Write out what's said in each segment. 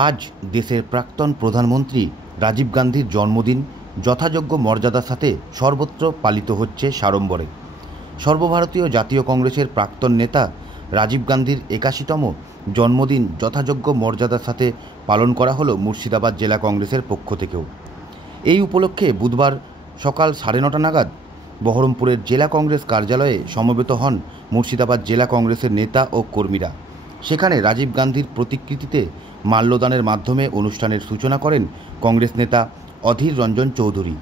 আজ দেশের প্রাক্তন প্রধানমন্ত্রী রাজীব গান্ধীর জন্মদিন যথাযোগ্য মর্যাদার সাথে সর্বত্র পালিত হচ্ছে সাড়ম্বরে। সর্বভারতীয় জাতীয় কংগ্রেসের প্রাক্তন নেতা রাজীব গান্ধীর ৮১তম জন্মদিন যথাযোগ্য মর্যাদার সাথে পালন করা হলো মুর্শিদাবাদ জেলা কংগ্রেসের পক্ষ থেকেও। এই উপলক্ষে বুধবার সকাল ৯:৩০ নাগাদ বহরমপুরের জেলা কংগ্রেস কার্যালয়ে সমবেত হন মুর্শিদাবাদ জেলা কংগ্রেসের নেতা ও কর্মীরা। সেখানে রাজীব গান্ধীর প্রতিকৃতিতে মাল্যদানের মাধ্যমে অনুষ্ঠানের সূচনা করেন কংগ্রেস নেতা অধীর রঞ্জন চৌধুরী।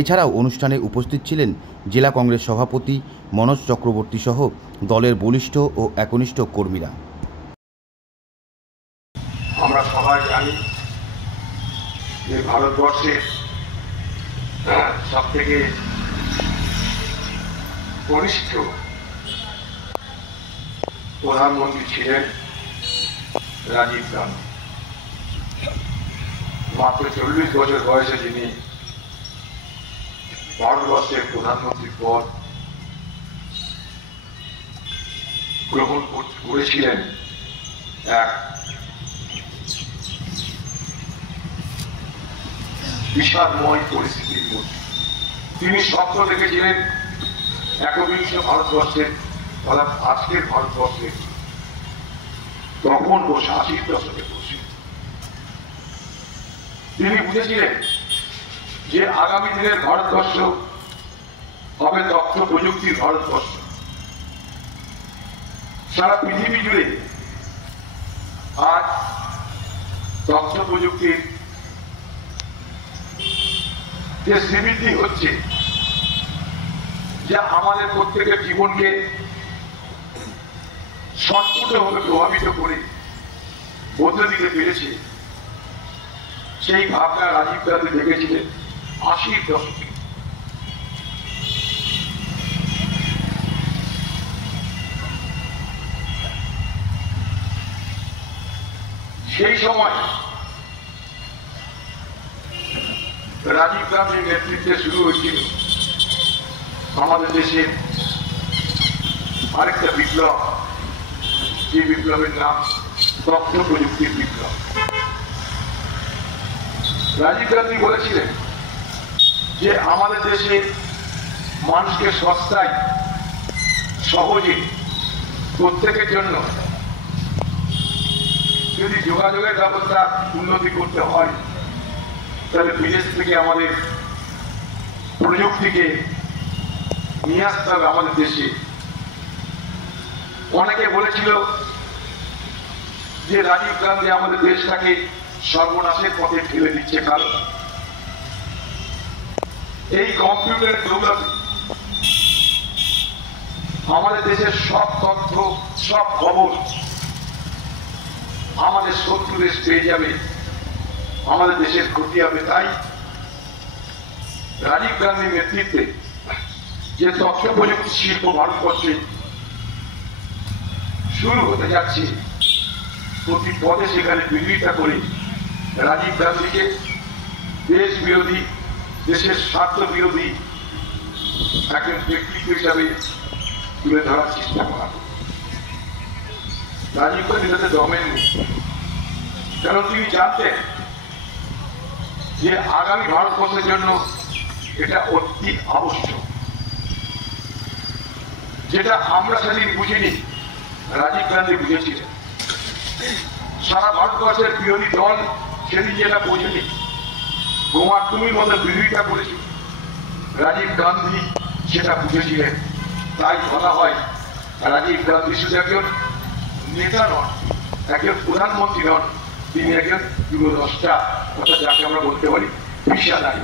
এছাড়াও অনুষ্ঠানে উপস্থিত ছিলেন জেলা কংগ্রেস সভাপতি মনোজ চক্রবর্তী সহ দলের বলিষ্ঠ ও একনিষ্ঠ কর্মীরা। আমরা সবাই জানি যে ভারতবর্ষের সব থেকে কনিষ্ঠ প্রধানমন্ত্রী ছিলেন রাজীব গান্ধী। মাত্র ৪০ বছর বয়সে যিনি ভারতবর্ষের প্রধানমন্ত্রীর পদ গ্রহণ করেছিলেন, এক বিষাদময় পরিস্থিতির মধ্যে তিনি স্বপ্ন দেখেছিলেন একবিংশ ভারতবর্ষের, অর্থাৎ আজকের ভারতবর্ষের তখন বসে ৮০ দশকে বসে তিনি বুঝেছিলেন যে আগামী দিনের ভারতবর্ষ হবে তথ্য প্রযুক্তির ভারতবর্ষ। সারা পৃথিবী জুড়ে আজ তথ্য প্রযুক্তির যে শ্রীবৃদ্ধি হচ্ছে, যা আমাদের প্রত্যেকের জীবনকে সম্পূর্ণভাবে প্রভাবিত করে বদলে দিতে পেরেছে, সেই ভাবনা রাজীব গান্ধী দেখেছিলেন ৮০ দশকে। সেই সময় রাজীব গান্ধীর নেতৃত্বে শুরু হয়েছিল আমাদের দেশে আরেকটা বিপ্লব, যে বিপ্লবের নাম তথ্য প্রযুক্তির বিপ্লব। রাজীব গান্ধী বলেছিলেন যে আমাদের দেশে মানুষকে সস্তায় সহজে প্রত্যেকের জন্য যদি যোগাযোগের ব্যবস্থা উন্নতি করতে হয়, তাহলে বিদেশ থেকে আমাদের প্রযুক্তিকে নিয়ে আসতে হবে আমাদের দেশে। অনেকে বলেছিল যে রাজীব গান্ধী আমাদের দেশটাকে সর্বনাশের পথে ঠেলে দিচ্ছে, কারণ এই কম্পিউটারের দৌলতে আমাদের দেশের সব তথ্য, সব খবর আমাদের শত্রু দেশ পেয়ে যাবে, আমাদের দেশের ক্ষতি হবে। তাই রাজীব গান্ধীর নেতৃত্বে যে তথ্য প্রযুক্তি শিল্প ভারতবর্ষে শুরু হতে যাচ্ছে, প্রতি পদে সেখানে বিরোধিতা করে রাজীব গান্ধীকে দেশ বিরোধী, দেশের স্বার্থ বিরোধী একজন ব্যক্তিত্ব হিসাবে তুলে ধরার চেষ্টা করা। রাজীব গান্ধী তাতে দমেন নেই, কারণ তিনি জানতেন যে আগামী ভারতবর্ষের জন্য এটা অতি আবশ্যক। যেটা আমরা সেদিন বুঝিনি, রাজীব গান্ধী বুঝেছিলেন। সারা ভারতবর্ষের বিরোধী দল সেদিন যেটা বোঝেনি, গোমার তুমির মতো বিরোধিতা করেছিল, রাজীব গান্ধী সেটা বুঝেছিলেন। তাই বলা হয় রাজীব গান্ধী শুধু একজন নেতা নন, একজন প্রধানমন্ত্রী নন, তিনি একজন দূরদ্রষ্টা, অর্থাৎ যাকে আমরা বলতে পারি পেশাদারী।